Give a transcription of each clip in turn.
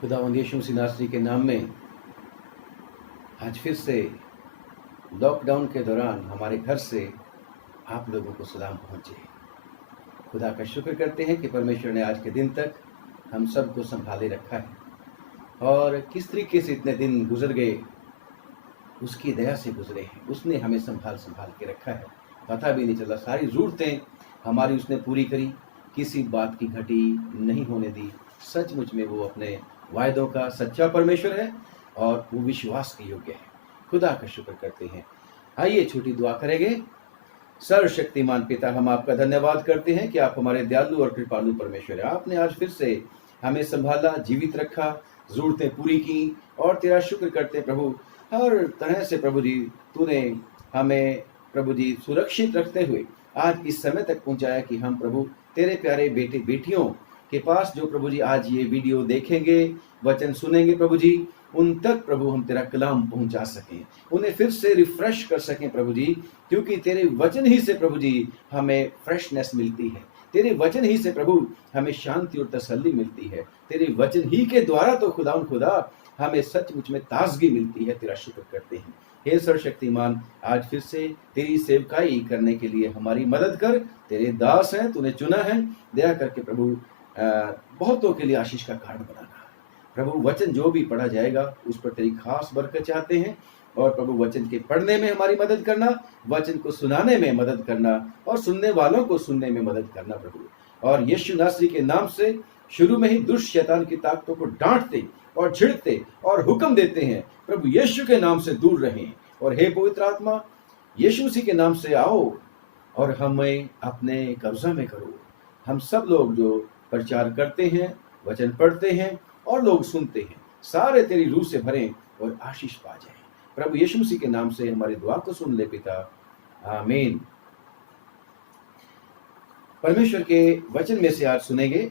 खुदावंद यीशु मसीह नासरी के नाम में आज फिर से लॉकडाउन के दौरान हमारे घर से आप लोगों को सलाम पहुंचे। खुदा का शुक्र करते हैं कि परमेश्वर ने आज के दिन तक हम सबको संभाले रखा है और किस तरीके से इतने दिन गुजर गए उसकी दया से गुजरे हैं। उसने हमें संभाल के रखा है, पता भी नहीं चला। सारी ज़रूरतें हमारी उसने पूरी करी, किसी बात की घटी नहीं होने दी। सचमुच में वो अपने वायदों का सच्चा परमेश्वर है और वो विश्वास के योग्य है। खुदा का शुक्र करते हैं। आइए छोटी दुआ करेंगे। सर्वशक्तिमान पिता, हम आपका धन्यवाद करते हैं कि आप हमारे दयालु और कृपालु परमेश्वर है। आपने आज फिर से हमें संभाला, जीवित रखा, ज़रूरतें पूरी की और तेरा शुक्र करते प्रभु। हर तरह से प्रभु जी तूने हमें प्रभु जी सुरक्षित रखते हुए आज इस समय तक पहुंचाया कि हम प्रभु तेरे प्यारे बेटे बेटियों के पास जो प्रभु जी आज ये वीडियो देखेंगे, वचन सुनेंगे प्रभु जी, उन तक प्रभु हम तेरा कलाम पहुंचा सकें, उन्हें फिर से रिफ्रेश कर सकें प्रभु जी, क्योंकि तेरे वचन ही से प्रभु जी हमें फ्रेशनेस मिलती है। तेरे वचन ही से प्रभु हमें शांति और तसल्ली मिलती है। तेरे वचन ही के द्वारा तो खुदा हमें सचमुच में ताजगी मिलती है। तेरा शुक्र करते हैं। हे सर्वशक्तिमान, आज फिर से तेरी सेवकाई करने के लिए हमारी मदद कर। तेरे दास हैं, तूने चुना है, दया करके प्रभु बहुतों के लिए आशीष का कारण बनाना। प्रभु वचन जो भी पढ़ा जाएगा उस पर तेरी खास बरकत चाहते हैं और प्रभु वचन के पढ़ने में हमारी मदद करना, वचन को सुनाने में मदद करना और सुनने वालों को सुनने में मदद करना प्रभु। और यीशु नासरी के नाम से शुरू में ही दुष्ट शैतान की ताकतों को डांटते और छिड़कते और हुक्म देते हैं, प्रभु यीशु के नाम से दूर रहें। और हे पवित्र आत्मा, यीशु मसीह के नाम से आओ और हमें अपने कब्जा में करो। हम सब लोग जो प्रचार करते हैं, वचन पढ़ते हैं और लोग सुनते हैं, सारे तेरी रूह से भरें और आशीष पा जाएं। प्रभु यीशु मसीह के नाम से हमारी दुआ को सुन ले पिता, आमीन। परमेश्वर के वचन में से आज सुनेंगे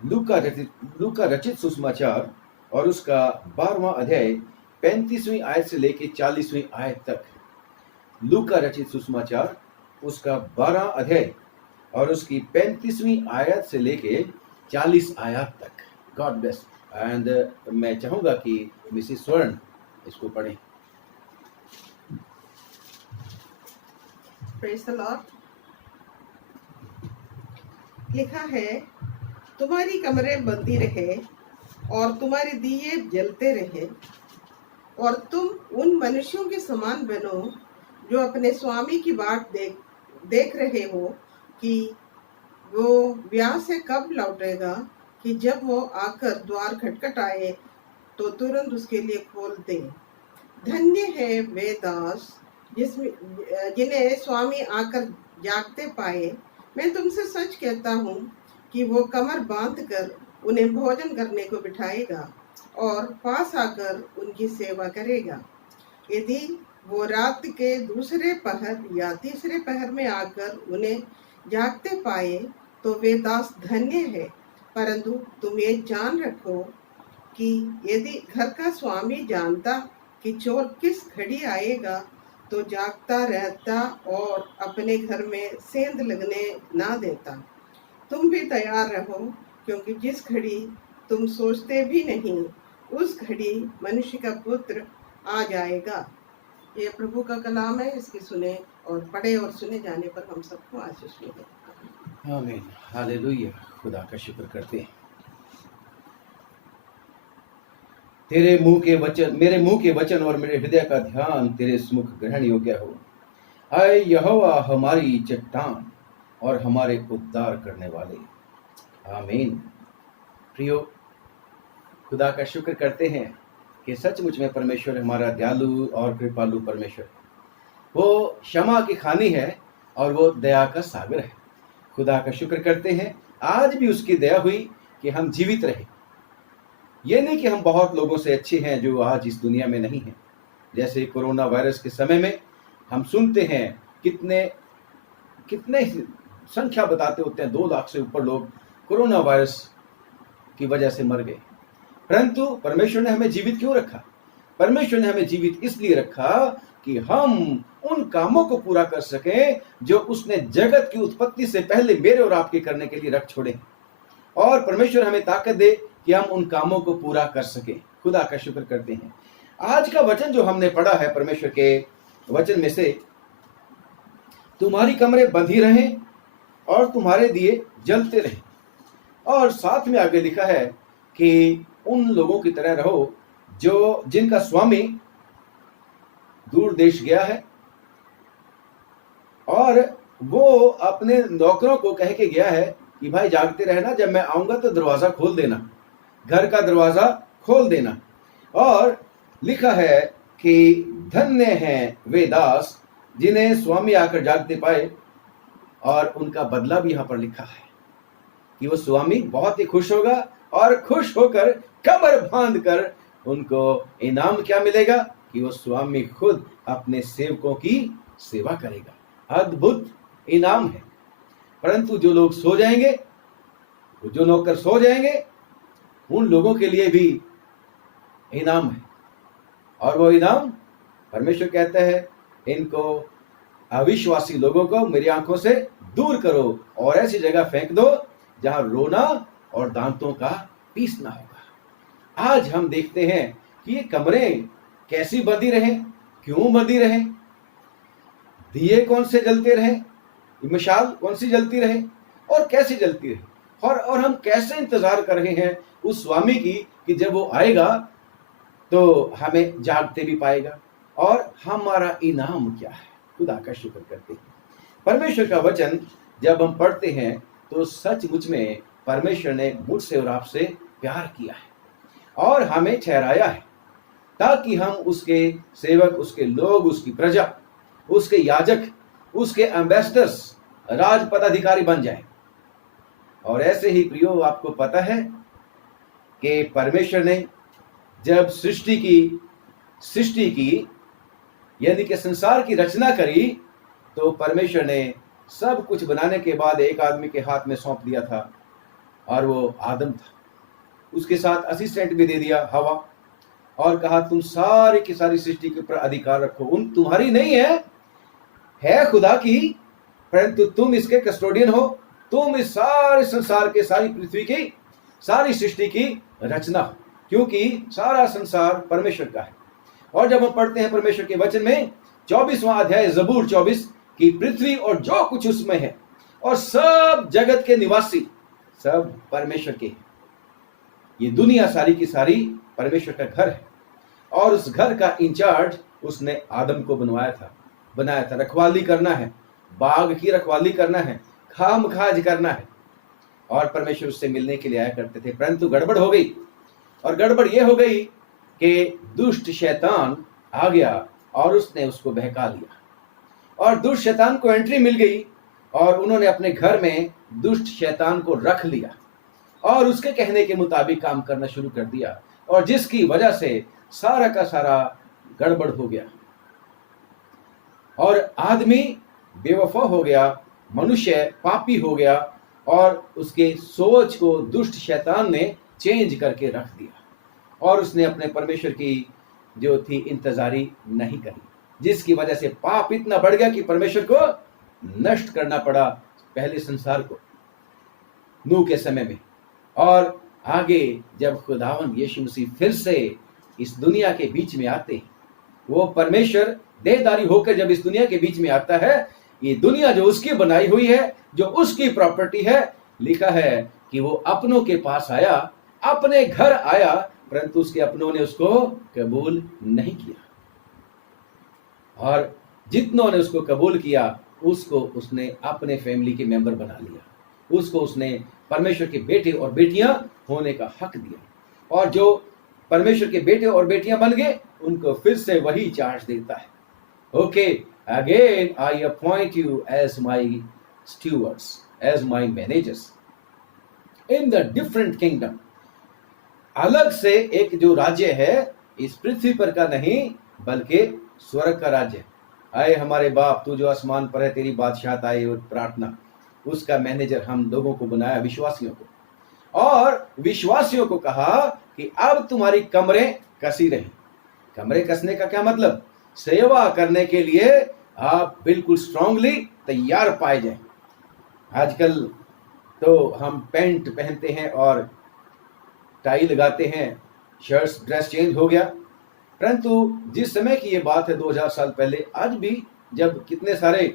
लूका रचित सुसमाचार और उसका 12वां अध्याय 35वीं आयत से लेकर 40वीं आयत तक। लूका रचित सुसमाचार उसका 12 अध्याय और उसकी 35वीं आयत से लेके 40 आयत तक। God bless. एंड मैं चाहूंगा कि मिसेस स्वर्ण इसको पढ़ें। Praise the Lord. लिखा है, तुम्हारी कमरें बंधी रहे और तुम्हारे दिए जलते रहे और तुम उन मनुष्यों के समान बनो जो अपने स्वामी की बाट देख रहे हो कि वो ब्याह से कब लौटेगा, कि जब वो आकर द्वार खटखटाए तो तुरंत उसके लिए खोल दे। धन्य है वे दास जिन्हें स्वामी आकर जागते पाए। मैं तुमसे सच कहता हूँ कि वो कमर बांधकर उन्हें भोजन करने को बिठाएगा और पास आकर उनकी सेवा करेगा। यदि वो रात के दूसरे पहर या तीसरे पहर में आकर उन्हें जागते पाए तो वे दास धन्य है। परंतु तुम ये जान रखो कि यदि घर का स्वामी जानता कि चोर किस घड़ी आएगा तो जागता रहता और अपने घर में सेंध लगने ना देता। तुम भी तैयार रहो, क्योंकि जिस घड़ी तुम सोचते भी नहीं उस घड़ी मनुष्य का पुत्र आ जाएगा। ये प्रभु का कलाम है। इसकी सुने और पढ़े और सुने जाने पर हम सबको आशीष मिले। आमीन, हालेलुया। खुदा का शुक्र करते हैं। तेरे मुंह के वचन, मेरे मुंह के वचन और मेरे हृदय का ध्यान तेरे सम्मुख ग्रहण योग्य हो। आए यहोवा हमारी चट्टान और हमारे उद्धार करने वाले। आमीन। प्रियो, खुदा का शुक्र करते हैं कि सचमुच में परमेश्वर हमारा दयालु और कृपालु परमेश्वर, वो क्षमा की खानी है और वो दया का सागर है। खुदा का शुक्र करते हैं आज भी उसकी दया हुई कि हम जीवित रहे। ये नहीं कि हम बहुत लोगों से अच्छे हैं जो आज इस दुनिया में नहीं हैं। जैसे कोरोना वायरस के समय में हम सुनते हैं कितने संख्या बताते होते हैं, 2 लाख से ऊपर लोग कोरोना वायरस की वजह से मर गए। परंतु परमेश्वर ने हमें जीवित क्यों रखा? परमेश्वर ने हमें जीवित इसलिए रखा कि हम उन कामों को पूरा कर सकें जो उसने जगत की उत्पत्ति से पहले मेरे और आपके करने के लिए रख छोड़े। और परमेश्वर हमें ताकत दे कि हम उन कामों को पूरा कर सकें। खुदा का शुक्र करते हैं। आज का वचन जो हमने पढ़ा है परमेश्वर के वचन में से, तुम्हारी कमरे बंधी रहें और तुम्हारे दिए जलते रहें। और साथ में आगे लिखा है कि उन लोगों की तरह रहो जो जिनका स्वामी दूर देश गया है और वो अपने नौकरों को कह के गया है कि भाई जागते रहना, जब मैं आऊंगा तो दरवाजा खोल देना, घर का दरवाजा खोल देना। और लिखा है कि धन्य हैं वे दास जिन्हें स्वामी आकर जागते पाए। और उनका बदला भी यहां पर लिखा है कि वो स्वामी बहुत ही खुश होगा और खुश होकर कमर बांध कर उनको इनाम क्या मिलेगा कि वो स्वामी खुद अपने सेवकों की सेवा करेगा। अद्भुत इनाम है। परंतु जो लोग सो जाएंगे, जो नौकर सो जाएंगे, उन लोगों के लिए भी इनाम है। और वो इनाम परमेश्वर कहता है, इनको अविश्वासी लोगों को मेरी आंखों से दूर करो और ऐसी जगह फेंक दो जहां रोना और दांतों का पीसना होगा। आज हम देखते हैं कि ये कमरे कैसी बंधी रहे, क्यों बंधी रहे, दिए कौन से जलते रहे, मिसाल कौन सी जलती रहे और कैसी जलती रहे, और हम कैसे इंतजार कर रहे हैं उस स्वामी की कि जब वो आएगा तो हमें जागते भी पाएगा और हमारा इनाम क्या है। खुदा का शुक्र करते हैं। परमेश्वर का वचन जब हम पढ़ते हैं तो सचमुच में परमेश्वर ने मुझसे और आपसे प्यार किया है और हमें ठहराया है ताकि हम उसके सेवक, उसके लोग, उसकी प्रजा, उसके याजक, उसके एम्बेसडर्स, राज पदाधिकारी बन जाए। और ऐसे ही प्रियो, आपको पता है कि परमेश्वर ने जब सृष्टि की यानी कि संसार की रचना करी तो परमेश्वर ने सब कुछ बनाने के बाद एक आदमी के हाथ में सौंप दिया था और वो आदम था। उसके साथ असिस्टेंट भी दे दिया, हवा, और कहा तुम सारी की सारी सृष्टि के ऊपर अधिकार रखो। उन तुम्हारी नहीं है खुदा की, परंतु तुम इसके कस्टोडियन हो। तुम इस सारे संसार के, सारी पृथ्वी की, सारी सृष्टि की रचना हो, क्योंकि सारा संसार परमेश्वर का है। और जब हम पढ़ते हैं परमेश्वर के वचन में 24वां अध्याय ज़बूर 24 की पृथ्वी और जो कुछ उसमें है और सब जगत के निवासी सब परमेश्वर के हैं। ये दुनिया सारी की सारी परमेश्वर का घर है और उस घर का इंचार्ज उसने आदम को बनाया था। रखवाली करना है, बाग की रखवाली करना है, खामखाज करना है। और परमेश्वर उससे मिलने के लिए आया करते थे, परंतु गड़बड़ हो गई। और गड़बड़ यह हो गई कि दुष्ट शैतान आ गया और उसने उसको बहका लिया और दुष्ट शैतान को एंट्री मिल गई और उन्होंने अपने घर में दुष्ट शैतान को रख लिया और उसके कहने के मुताबिक काम करना शुरू कर दिया, और जिसकी वजह से सारा का सारा गड़बड़ हो गया और आदमी बेवफा हो गया, मनुष्य पापी हो गया और उसके सोच को दुष्ट शैतान ने चेंज करके रख दिया और उसने अपने परमेश्वर की जो थी इंतजारी नहीं करी, जिसकी वजह से पाप इतना बढ़ गया कि परमेश्वर को नष्ट करना पड़ा पहले संसार को नूह के समय में। और आगे जब खुदावन यीशु मसीह फिर से इस दुनिया के बीच में आते हैं, वो परमेश्वर देहधारी होकर जब इस दुनिया के बीच में आता है, ये दुनिया जो उसकी बनाई हुई है, जो उसकी प्रॉपर्टी है, लिखा है कि वो अपनों के पास आया, अपने घर आया, परंतु उसके अपनों ने उसको कबूल नहीं किया। और जितनों ने उसको कबूल किया उसको उसने अपने फैमिली के मेंबर बना लिया, उसको उसने परमेश्वर के बेटे और बेटियां होने का हक दिया। और जो परमेश्वर के बेटे और बेटियां बन गए उनको फिर से वही चार्ज देता है, okay again I appoint you as my stewards, as my managers in the different kingdom. अलग से एक जो राज्य है इस पृथ्वी पर का नहीं बल्कि स्वर्ग का राज्य। आए हमारे बाप तू जो आसमान पर है, तेरी बादशाहत आए और प्रार्थना, उसका मैनेजर हम लोगों को बनाया, विश्वासियों को। और विश्वासियों को कहा कि अब तुम्हारी कमरें कसी रही। कमरे कसने का क्या मतलब? सेवा करने के लिए आप बिल्कुल स्ट्रांगली तैयार पाए जाए। आजकल तो हम पैंट पहनते हैं और टाई लगाते हैं, शर्ट्स, ड्रेस चेंज हो गया। परंतु जिस समय की ये बात है 2000 साल पहले, आज भी जब कितने सारे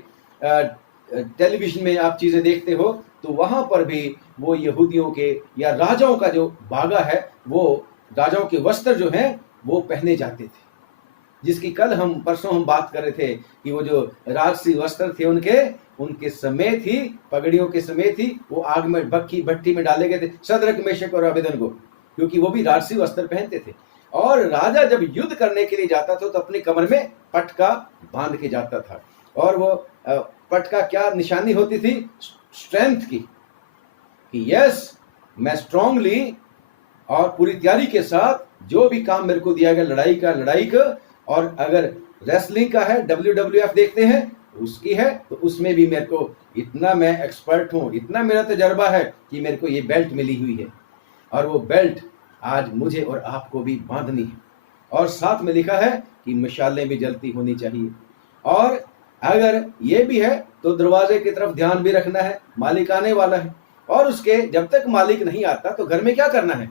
टेलीविजन में आप चीज़ें देखते हो, तो वहाँ पर भी वो यहूदियों के या राजाओं का जो बागा है, वो राजाओं के वस्त्र जो हैं वो पहने जाते थे, जिसकी कल परसों हम बात कर रहे थे कि वो जो राजसी वस्त्र थे उनके समेत ही, पगड़ियों के समेत ही वो आग में भट्टी में डाले गए थे, शद्रक, मेशक और अबेदनगो, क्योंकि वो भी राजसी वस्त्र पहनते थे। और राजा जब युद्ध करने के लिए जाता था तो अपनी कमर में पटका बांध के जाता था, और वो पटका क्या निशानी होती थी? स्ट्रेंथ की, कि यस, मैं स्ट्रांगली और पूरी तैयारी के साथ जो भी काम मेरे को दिया गया, लड़ाई का, और अगर रेसलिंग का है, WWF देखते हैं उसकी है, तो उसमें भी मेरे को इतना मैं एक्सपर्ट हूँ, इतना मेरा तजर्बा है कि मेरे को ये बेल्ट मिली हुई है, और वो बेल्ट आज मुझे और आपको भी बांधनी है। और साथ में लिखा है कि मशालें भी जलती होनी चाहिए। और अगर ये भी है तो दरवाजे की तरफ ध्यान भी रखना है, मालिक आने वाला है, और उसके जब तक मालिक नहीं आता तो घर में क्या करना है,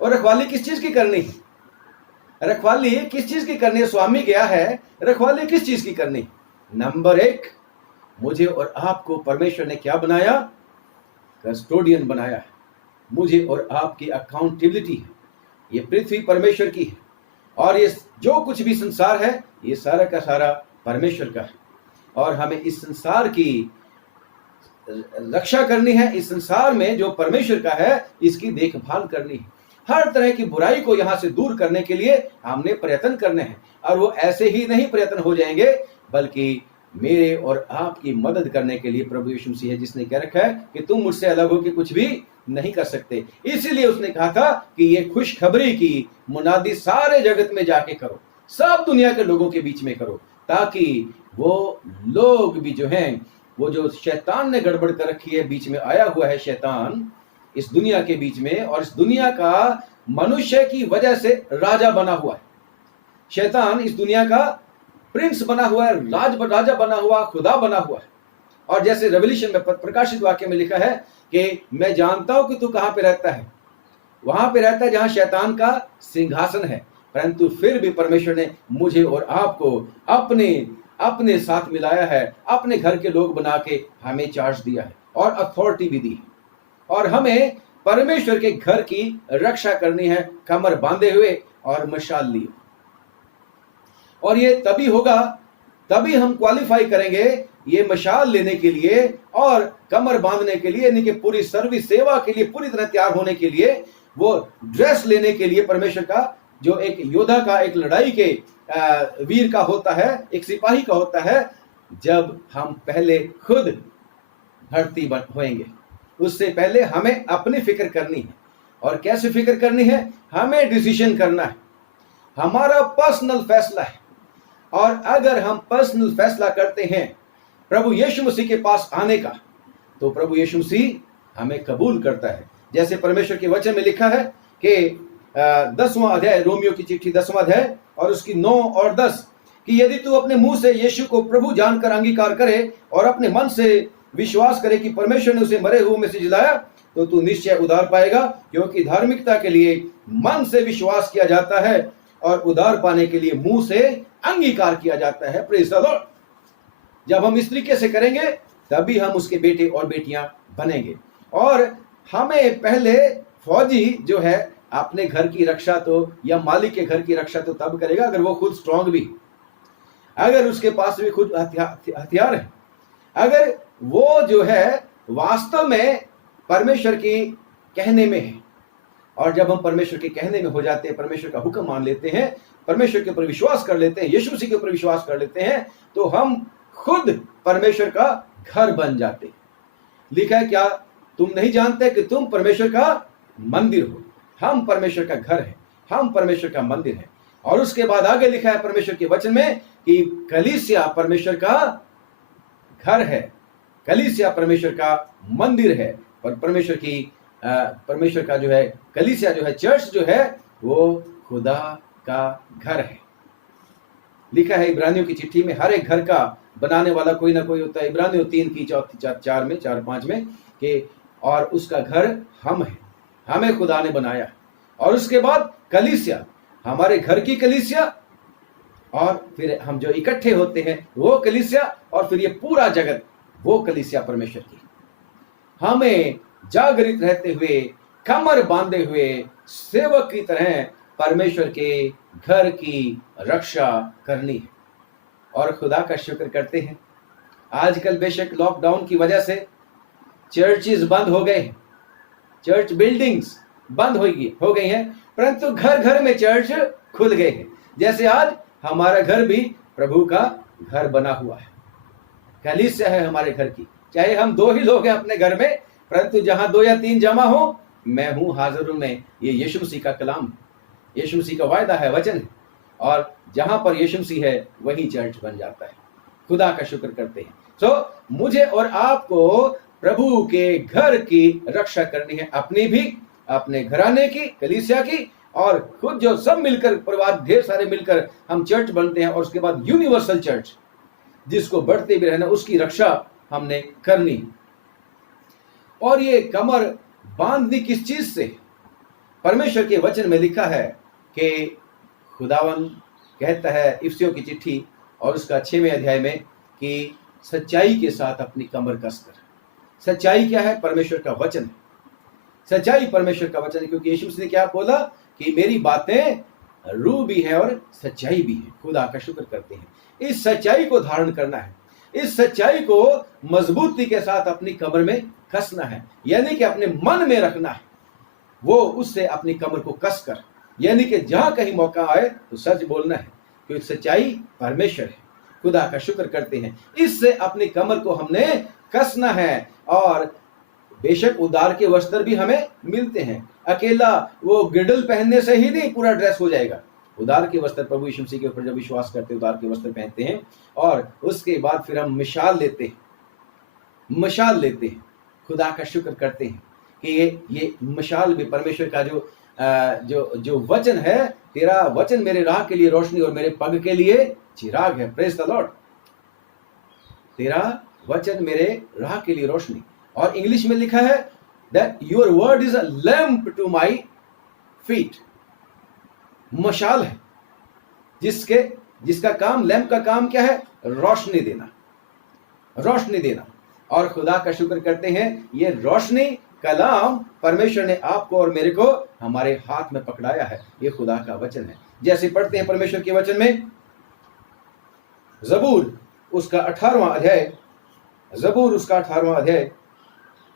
और रखवाली किस चीज की करनी है? रखवाली किस चीज की करनी है? स्वामी गया है, रखवाली किस चीज की करनी? नंबर 1, मुझे और आपको परमेश्वर ने क्या बनाया? कस्टोडियन बनाया है। मुझे और आपकी अकाउंटेबिलिटी है। ये पृथ्वी परमेश्वर की है, और ये जो कुछ भी संसार है ये सारा का सारा परमेश्वर का है, और हमें इस संसार की रक्षा करनी है। इस संसार में जो परमेश्वर का है इसकी देखभाल करनी है। हर तरह की बुराई को यहाँ से दूर करने के लिए हमने प्रयत्न करने हैं, और वो ऐसे ही नहीं प्रयत्न हो जाएंगे, बल्कि मेरे और आपकी मदद करने के लिए प्रभु यीशु मसीह है, जिसने कह रखा है कि तुम मुझसे अलग होकर कुछ भी नहीं कर सकते। इसीलिए उसने कहा था कि ये खुशखबरी की मुनादी सारे जगत में जाके करो, सब दुनिया के लोगों के बीच में करो, ताकि वो लोग भी जो हैं, वो जो शैतान ने गड़बड़ कर रखी है, बीच में आया हुआ है शैतान इस दुनिया के बीच में, और इस दुनिया का मनुष्य की वजह से राजा बना हुआ है। शैतान इस दुनिया का प्रिंस बना हुआ है, राजा बना हुआ, खुदा बना हुआ है। और जैसे रेवल्यूशन में प्रकाशित वाक्य में लिखा है कि मैं जानता हूं कि तू कहां पे रहता है, वहां पे रहता है जहां शैतान का सिंहासन है, परंतु फिर भी परमेश्वर ने मुझे और आपको अपने साथ मिलाया है, अपने घर के लोग बना के हमें चार्ज दिया है और अथॉरिटी भी दी है, और हमें परमेश्वर के घर की रक्षा करनी है, कमर बांधे हुए और मशाल लिए। और ये तभी होगा, तभी हम क्वालिफाई करेंगे ये मशाल लेने के लिए और कमर बांधने के लिए, यानी कि पूरी सर्विस सेवा के लिए पूरी तरह तैयार होने के लिए, वो ड्रेस लेने के लिए परमेश्वर का, जो एक योद्धा का, एक लड़ाई के वीर का होता है, एक सिपाही का होता है, जब हम पहले खुद भर्ती होएंगे। उससे पहले हमें अपनी फिक्र करनी है। और कैसे फिक्र करनी है? हमें डिसीजन करना है, हमारा पर्सनल फैसला है। और अगर हम पर्सनल फैसला करते हैं प्रभु यीशु मसीह के पास आने का, तो प्रभु यीशु मसीह हमें कबूल करता है। जैसे परमेश्वर के वचन में लिखा है कि 10वां अध्याय, रोमियो की चिट्ठी 10वां अध्याय और उसकी 9 और 10, कि यदि तू अपने मुंह से यीशु को प्रभु जानकर अंगीकार करे और अपने मन से विश्वास करे कि परमेश्वर ने उसे मरे हुए में से जिलाया, तो तू निश्चय उद्धार पाएगा, क्योंकि धार्मिकता के लिए मन से विश्वास किया जाता है और उद्धार पाने के लिए मुंह से अंगीकार किया जाता है। Praise the Lord. जब हम इस तरीके से करेंगे तभी हम उसके बेटे और बेटियां बनेंगे। और हमें पहले फौजी जो है अपने घर की रक्षा तो, या मालिक के घर की रक्षा तो तब करेगा अगर वो खुद स्ट्रांग भी, अगर उसके पास भी खुद हथियार है, अगर वो जो है वास्तव में परमेश्वर की कहने में है। और जब हम परमेश्वर के कहने में हो जाते हैं, परमेश्वर का हुक्म मान लेते हैं, परमेश्वर के ऊपर विश्वास कर लेते हैं, यीशु मसीह के ऊपर विश्वास कर लेते हैं, तो हम खुद परमेश्वर का घर बन जाते हैं। लिखा है, क्या तुम नहीं जानते कि तुम परमेश्वर का मंदिर हो? हम परमेश्वर का घर है, हम परमेश्वर का मंदिर है। और उसके बाद आगे लिखा है परमेश्वर के वचन में कि कलीसिया परमेश्वर का घर है, कलीसिया परमेश्वर का मंदिर है, और परमेश्वर का जो है कलीसिया जो है, चर्च जो है, वो खुदा का घर है। लिखा है इब्रानियों की चिट्ठी में, हर एक घर का बनाने वाला कोई ना कोई होता है। इब्रानियों 3 की 4 में 4-5 में कि और उसका घर हम है, हमें खुदा ने बनाया, और उसके बाद कलीसिया, हमारे घर की कलीसिया, और फिर हम जो इकट्ठे होते हैं वो कलीसिया, और फिर ये पूरा जगत वो कलीसिया परमेश्वर की। हमें जागृत रहते हुए, कमर बांधे हुए सेवक की तरह परमेश्वर के घर की रक्षा करनी है। और खुदा का शुक्र करते हैं, आजकल बेशक लॉकडाउन की वजह से चर्चेस बंद हो गए हैं, चर्च बिल्डिंग्स बंद हो गई हैं, परंतु घर घर में चर्च खुल गए हैं। जैसे आज हमारा घर भी प्रभु का घर बना हुआ है, कलीसिया है हमारे घर की। चाहे हम 2 ही लोग हैं अपने घर में, परंतु जहां 2 या 3 जमा हो, मैं हूं, हाजिर हूं में, ये यीशु मसीह का कलाम, यीशु मसीह का वायदा है, वचन है, और जहां पर यीशु मसीह है वही चर्च बन जाता है। खुदा का शुक्र करते हैं। मुझे और आपको प्रभु के घर की रक्षा करनी है, अपनी भी, अपने घराने की, कलीसिया की, और खुद जो सब मिलकर, परिवार ढेर सारे मिलकर हम चर्च बनते हैं, और उसके बाद यूनिवर्सल चर्च जिसको बढ़ते भी रहना, उसकी रक्षा हमने करनी। और ये कमर बांधनी किस चीज से? परमेश्वर के वचन में लिखा है कि खुदावन कहता है इफिसियों की चिट्ठी और उसका 6वें अध्याय में कि सच्चाई के साथ अपनी कमर कसकर। सच्चाई क्या है? परमेश्वर का वचन है। सच्चाई परमेश्वर का वचन है, क्योंकि यीशु मसीह ने क्या बोला कि मेरी बातें रूह भी है और सच्चाई भी है। खुदा का शुक्र करते हैं। इस सच्चाई को धारण करना है, इस सच्चाई को मजबूती के साथ अपनी कमर में कसना है, यानी कि अपने मन में रखना है, वो उससे अपनी कमर को कस कर, यानी कि जहां कहीं मौका आए तो सच बोलना है, क्योंकि सच्चाई परमेश्वर है। खुदा का शुक्र करते हैं, इससे अपनी कमर को हमने कसना है। और बेशक उदार के वस्त्र भी हमें मिलते हैं, अकेला वो गिडल पहनने से ही नहीं पूरा ड्रेस हो जाएगा। उदार के वस्त्र, प्रभु यीशु मसीह के ऊपर जब विश्वास करते उदार के वस्त्र पहनते हैं, और उसके बाद फिर हम मिशाल लेते हैं, मशाल लेते हैं। खुदा का शुक्र करते हैं कि ये मशाल भी परमेश्वर का जो वचन है, तेरा वचन मेरे राह के लिए रोशनी और मेरे पग के लिए चिराग है। Praise the Lord. तेरा वचन मेरे राह के लिए रोशनी। और इंग्लिश में लिखा है that your word is a lamp to my feet। मशाल है जिसका काम, लैंप का काम क्या है? रोशनी देना, रोशनी देना। और खुदा का शुक्र करते हैं, ये रोशनी कलाम परमेश्वर ने आपको और मेरे को हमारे हाथ में पकड़ाया है। ये खुदा का वचन है। जैसे पढ़ते हैं परमेश्वर के वचन में, जबूर उसका 18वां अध्याय, जबूर उसका 18वां अध्याय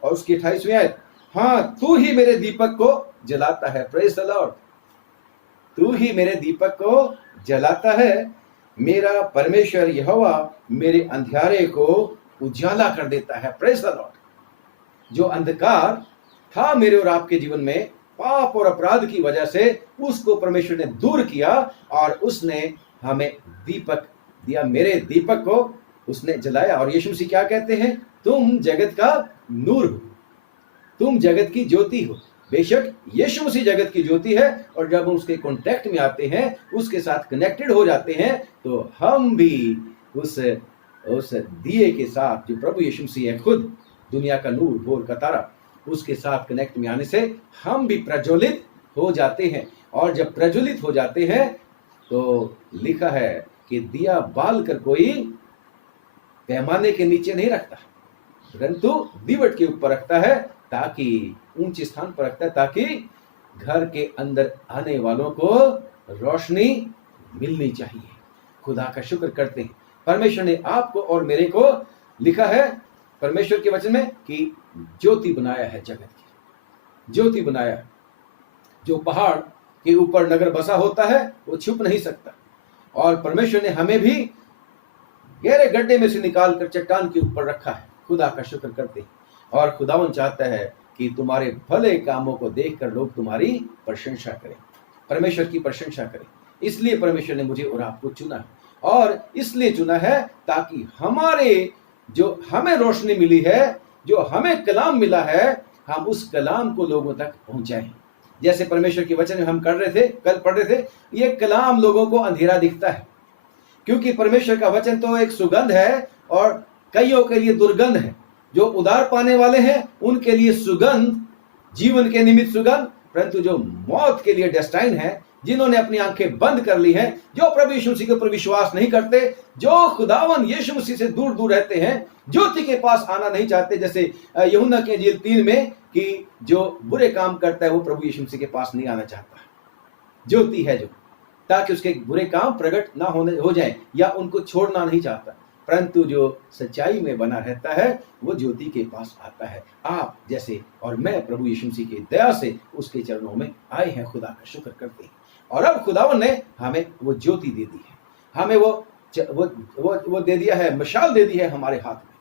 और उसकी 28वीं आयत। हाँ, तू ही मेरे दीपक को जलाता है। Praise the Lord. तू ही मेरे दीपक को जलाता है। मेरा परमेश्वर यहोवा मेरे अंधियारे को उजाला कर देता है। Praise the Lord. जो अंधकार था मेरे और आपके जीवन में पाप और अपराध की वजह से, उसको परमेश्वर ने दूर किया और उसने हमें दीपक दिया। मेरे दीपक को उसने जलाया। और यीशु मसीह क्या कहते हैं? तुम जगत का नूर हो, तुम जगत की ज्योति हो। बेशक यीशु मसीह जगत की ज्योति है, और जब हम उसके कांटेक्ट में आते हैं, उसके साथ कनेक्टेड हो जाते हैं, तो हम भी उस दिए के साथ, जो प्रभु यीशु मसीह है, खुद दुनिया का नूर, भोर का तारा, उसके साथ कनेक्ट में आने से हम भी प्रज्वलित हो जाते हैं। और जब प्रज्वलित हो जाते हैं तो लिखा है कि दिया बाल कर कोई पैमाने के नीचे नहीं रखता, परंतु दीवट के ऊपर रखता है, ताकि ऊंचे स्थान पर रखता है, ताकि घर के अंदर आने वालों को रोशनी मिलनी चाहिए। खुदा का शुक्र करते हैं, परमेश्वर ने आपको और मेरे को, लिखा है परमेश्वर के वचन में कि ज्योति बनाया है, जगत की ज्योति बनाया। जो पहाड़ के ऊपर नगर बसा होता है वो छुप नहीं सकता, और परमेश्वर ने हमें भी गहरे गड्ढे में से निकालकर चट्टान के ऊपर रखा है। खुदा का शुक्र करते हैं। और खुदावन चाहता है कि तुम्हारे भले कामों को देखकर लोग तुम्हारी प्रशंसा करें, परमेश्वर की प्रशंसा करें। इसलिए परमेश्वर ने मुझे और आपको चुना है, और इसलिए चुना है ताकि जो हमें रोशनी मिली है, जो हमें कलाम मिला है, हम उस कलाम को लोगों तक पहुंचाएं। जैसे परमेश्वर के वचन हम कल पढ़ रहे थे, ये कलाम लोगों को अंधेरा दिखता है, क्योंकि परमेश्वर का वचन तो एक सुगंध है और कईयों के लिए दुर्गंध है। जो उदार पाने वाले हैं उनके लिए सुगंध जीवन के निमित्त सुगंध, परंतु जो मौत के लिए डेस्टाइन है, जिन्होंने अपनी आंखें बंद कर ली हैं, जो प्रभु यीशु मसीह के ऊपर विश्वास नहीं करते, जो खुदावन यीशु मसीह से दूर दूर रहते हैं, ज्योति के पास आना नहीं चाहते, जैसे यूहन्ना के इंजील 3 में कि जो बुरे काम करता है वो प्रभु यीशु मसीह के पास नहीं आना चाहता। ज्योति है जो, ताकि उसके बुरे काम प्रकट ना हो जाए, या उनको छोड़ना नहीं चाहता, परंतु जो सच्चाई में बना रहता है वो ज्योति के पास आता है। आप जैसे और मैं प्रभु यीशु मसीह की दया से उसके चरणों में आए हैं, खुदा का शुक्र करते हैं। और अब खुदावन ने हमें वो ज्योति दे दी है, हमें वो दे दिया है, मशाल दे दी है हमारे हाथ में,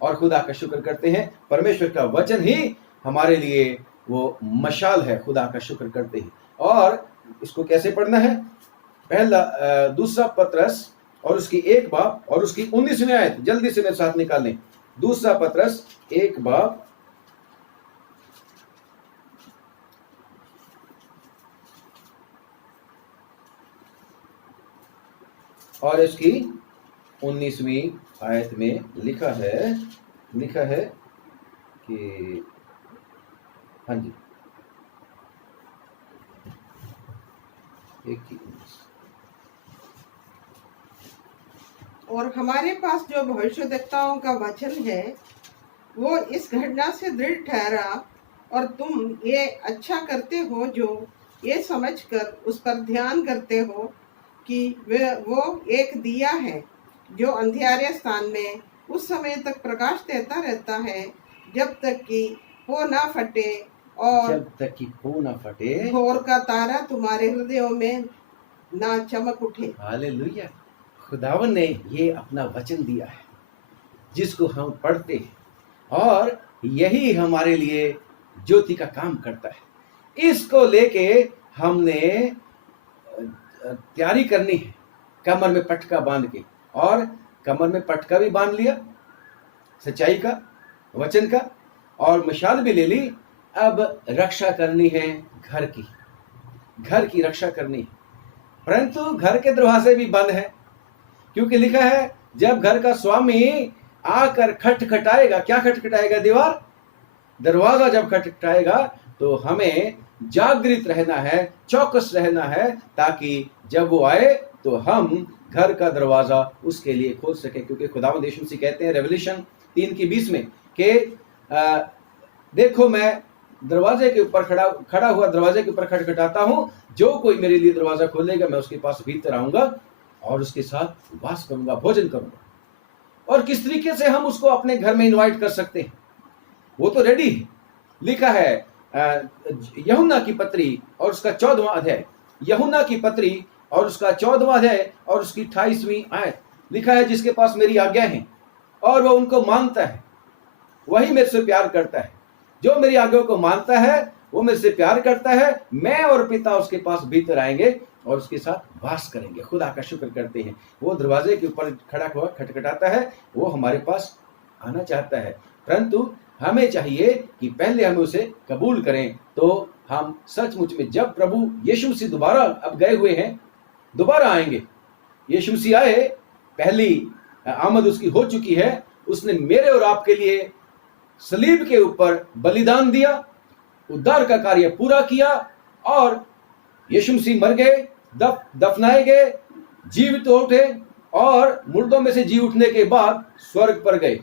और खुदा का शुक्र करते हैं। परमेश्वर का वचन ही हमारे लिए वो मशाल है, खुदा का शुक्र करते हैं। और इसको कैसे पढ़ना है? पहला दूसरा पत्रस और उसकी 1 बाब और उसकी 19वीं आयत, जल्दी से मेरे साथ निकाल लें। दूसरा पत्रस 1 बाब और इसकी 19वीं आयत में लिखा है कि हाँ जी, 1 की 19। और हमारे पास जो भविष्यद्वक्ताओं का वचन है वो इस घटना से दृढ़ ठहरा, और तुम ये अच्छा करते हो जो ये समझकर उस पर ध्यान करते हो कि वो एक दिया है जो अंधियारे स्थान में उस समय तक प्रकाश देता रहता है, जब तक कि वो ना फटे, और जब तक कि वो ना फटे, भोर का तारा तुम्हारे हृदयों में ना चमक उठे। हालेलुया। खुदावन ने ये अपना वचन दिया है जिसको हम पढ़ते हैं, और यही हमारे लिए ज्योति का काम करता है। इसको लेके हमने तैयारी करनी है, कमर में पटका बांध के, और कमर में पटका भी बांध लिया सच्चाई का, वचन का, और मशाल भी ले ली। अब रक्षा करनी है घर की रक्षा करनी है, परंतु घर के दरवाजे भी बंद है, क्योंकि लिखा है जब घर का स्वामी आकर खटखटाएगा, क्या खटखटाएगा? दीवार, दरवाजा जब खटखटाएगा तो हमें जागृत रहना है, चौकस रहना है, ताकि जब वो आए तो हम घर का दरवाजा उसके लिए खोल सके। क्योंकि खुदावंद यीशु मसीह कहते हैं रेवल्यूशन 3:20 में कि देखो मैं दरवाजे के ऊपर खड़ा हुआ दरवाजे के ऊपर खटखटाता हूं, जो कोई मेरे लिए दरवाजा खोलेगा मैं उसके पास भीतर आऊंगा और उसके साथ वास करूंगा, भोजन करूंगा। और किस तरीके से हम उसको अपने घर में इनवाइट कर सकते हैं, वो तो रेडी है। लिखा है यूहन्ना की पत्री और उसका 14वां अध्याय, यूहन्ना की पत्री और उसका 14वां अध्याय और उसकी 28वीं आयत, लिखा है जिसके पास मेरी आज्ञा है और वह उनको मानता है वही मेरे से प्यार करता है। जो मेरी आज्ञा को मानता है वो मेरे से प्यार करता है, मैं और पिता उसके पास भीतर आएंगे और उसके साथ वास करेंगे। खुदा का शुक्र करते हैं, वो दरवाजे के ऊपर खड़ा हुआ खटखटाता है, वो हमारे पास आना चाहता है, परंतु हमें चाहिए कि पहले हम उसे कबूल करें। तो हम सचमुच में जब प्रभु यीशु मसीह दोबारा अब गए हुए हैं, दोबारा आएंगे। यीशु मसीह आए, पहली आमद उसकी हो चुकी है, उसने मेरे और आपके लिए सलीब के ऊपर बलिदान दिया, उद्धार का कार्य पूरा किया, और यीशु मसीह मर गए, दफनाए गए, जीवित उठे, और मुर्दों में से जी उठने के बाद स्वर्ग पर गए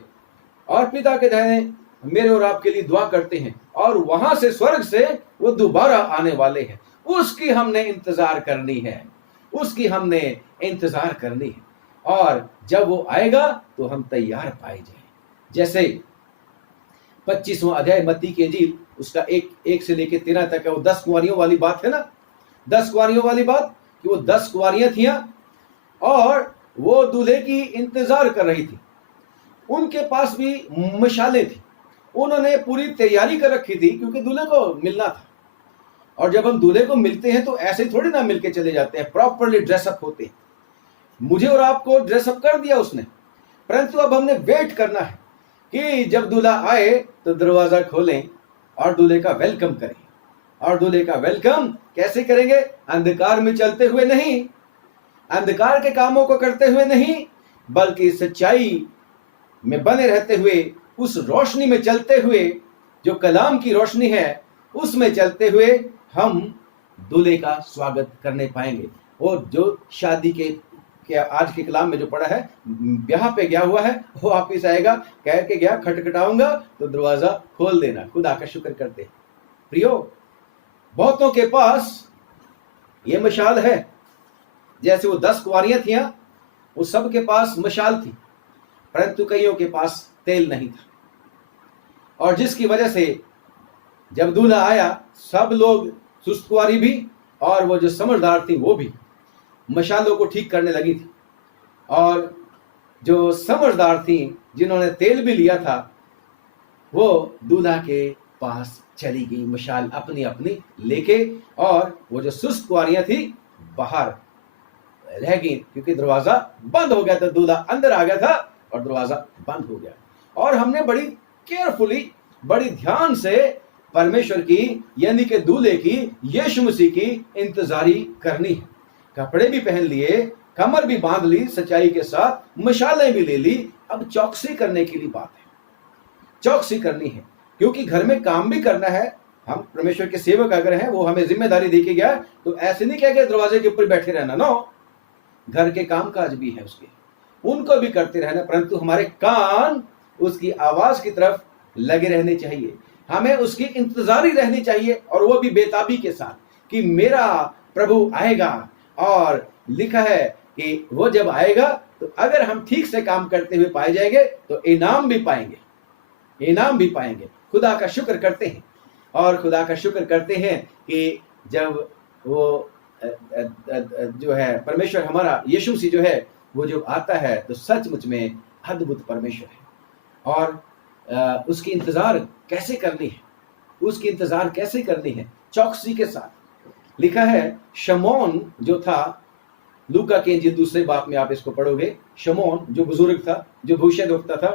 और पिता के दाहिने मेरे और आपके लिए दुआ करते हैं, और वहां से स्वर्ग से वो दोबारा आने वाले हैं। उसकी हमने इंतजार करनी है, उसकी हमने इंतजार करनी है, और जब वो आएगा तो हम तैयार पाए जाए। जैसे 25वां अध्याय मत्ती की इंजील उसका 1 से लेकर 13 तक है, वो 10 कुंवारियों वाली बात है ना, 10 कुंवारियों वाली बात, कि वो 10 कुंवारियां थीं और वो दूल्हे की इंतजार कर रही थी। उनके पास भी मशालें थी, उन्होंने पूरी तैयारी कर रखी थी क्योंकि दूल्हे को मिलना था। और जब हम दूल्हे को मिलते हैं तो ऐसे थोड़ी ना मिलके चले जाते हैं, प्रॉपरली ड्रेसअप होते हैं। मुझे और आपको ड्रेसअप कर दिया उसने, परंतु अब हमने वेट करना है कि जब दूल्हा आए तो दरवाजा खोलें और दूल्हे का वेलकम करें। और दूल्हे का वेलकम कैसे करेंगे? अंधकार में चलते हुए नहीं, अंधकार के कामों को करते हुए नहीं, बल्कि सच्चाई में बने रहते हुए, उस रोशनी में चलते हुए जो कलाम की रोशनी है, उसमें चलते हुए हम दूल्हे का स्वागत करने पाएंगे। और जो शादी के आज के कलाम में जो पढ़ा है, ब्याह पे गया हुआ है, वो वापिस आएगा, कह के गया खटखटाऊंगा तो दरवाजा खोल देना। खुदा का शुक्र करते हैं। प्रियो, बहुतों के पास ये मशाल है, जैसे वो 10 कुंवारियां थी, वो सब के पास मशाल थी, परंतु कईयों के पास तेल नहीं था। और जिसकी वजह से जब दूल्हा आया, सब लोग, सुस्त कुंवारी भी और वो जो समझदार थी वो भी मशालों को ठीक करने लगी थी। और जो समझदार थी, जिन्होंने तेल भी लिया था, वो दूल्हा के पास चली गई मशाल अपनी अपनी लेके। और वो जो सुस्त कुंवारियां थी बाहर रह गई, क्योंकि दरवाजा बंद हो गया था। दूल्हा अंदर आ गया था और दरवाजा बंद हो गया। और हमने बड़ी केयरफुली, बड़ी ध्यान से परमेश्वर की, यानी कि दूल्हे की, यीशु मसीह की इंतजारी करनी है। कपड़े भी पहन लिए, कमर भी बांध ली सच्चाई के साथ, मशालें भी ले ली। अब चौकसी करने के लिए बात है, चौकसी करनी है, क्योंकि घर में काम भी करना है। हम परमेश्वर के सेवक अगर हैं, वो हमें जिम्मेदारी दी के गया, तो ऐसे नहीं कह के दरवाजे के ऊपर बैठे रहना। नो, घर के काम काज भी है उसके, उनको भी करते रहना, परंतु हमारे कान उसकी आवाज की तरफ लगे रहने चाहिए। हमें उसकी इंतजारी रहनी चाहिए, और वो भी बेताबी के साथ कि मेरा प्रभु आएगा। और लिखा है कि वो जब आएगा तो अगर हम ठीक से काम करते हुए पाए जाएंगे तो इनाम भी पाएंगे, इनाम भी पाएंगे। खुदा का शुक्र करते हैं, और खुदा का शुक्र करते हैं कि जब वो जो है परमेश्वर हमारा यीशु मसीह जो है, वो जो आता है तो सचमुच में अद्भुत परमेश्वर है। और उसकी इंतजार कैसे करनी है, उसकी इंतजार कैसे करनी है? चौकसी के साथ। लिखा है, शमौन जो था, लूका के इंजील दूसरे बाब में आप इसको पढ़ोगे, शमौन जो बुजुर्ग था, जो भविष्यद्वक्ता था,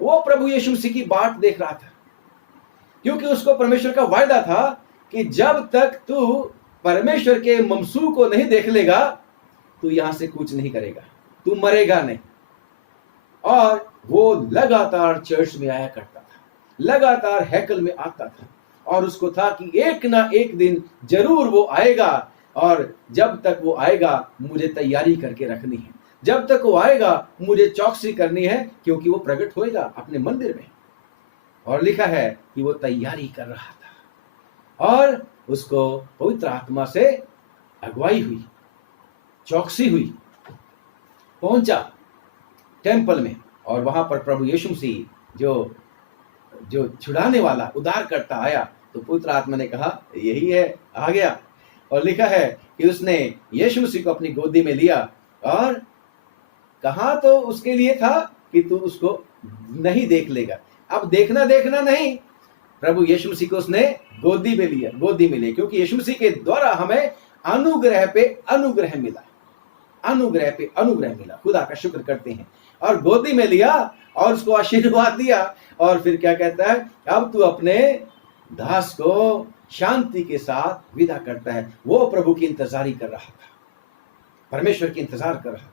वो प्रभु यीशु मसीह की बाट देख रहा था, क्योंकि उसको परमेश्वर का वायदा था कि जब तक तू परमेश्वर के ममसू को नहीं देख लेगा, तू यहां से कुछ नहीं करेगा, तू मरेगा नहीं। और वो लगातार चर्च में आया करता था, लगातार हैकल में आता था, और उसको था कि एक ना एक दिन जरूर वो आएगा, और जब तक वो आएगा मुझे तैयारी करके रखनी है, जब तक वो आएगा मुझे चौकसी करनी है, क्योंकि वो प्रकट होएगा अपने मंदिर में। और लिखा है कि वो तैयारी कर रहा था, और उसको पवित्र आत्मा से अगुवाई हुई, चौकसी हुई, पहुंचा टेंपल में, और वहां पर प्रभु यीशु मसीह जो छुड़ाने वाला, उद्धार करता आया, तो पवित्र आत्मा ने कहा यही है, आ गया। और लिखा है कि उसने यीशु मसीह को अपनी गोदी में लिया, और कहा तो उसके लिए था कि तू उसको नहीं देख लेगा। अब देखना नहीं, प्रभु यीशु मसीह को उसने गोदी में लिया, गोदी में लिया, क्योंकि यीशु मसीह के द्वारा हमें अनुग्रह पे अनुग्रह मिला, अनुग्रह पे अनुग्रह मिला। खुदा का शुक्र करते हैं। और गोदी में लिया और उसको आशीर्वाद दिया, और फिर क्या कहता है, अब तू अपने दास को शांति के साथ विदा करता है। वो प्रभु की इंतजारी कर रहा था, परमेश्वर की इंतजार कर रहा था।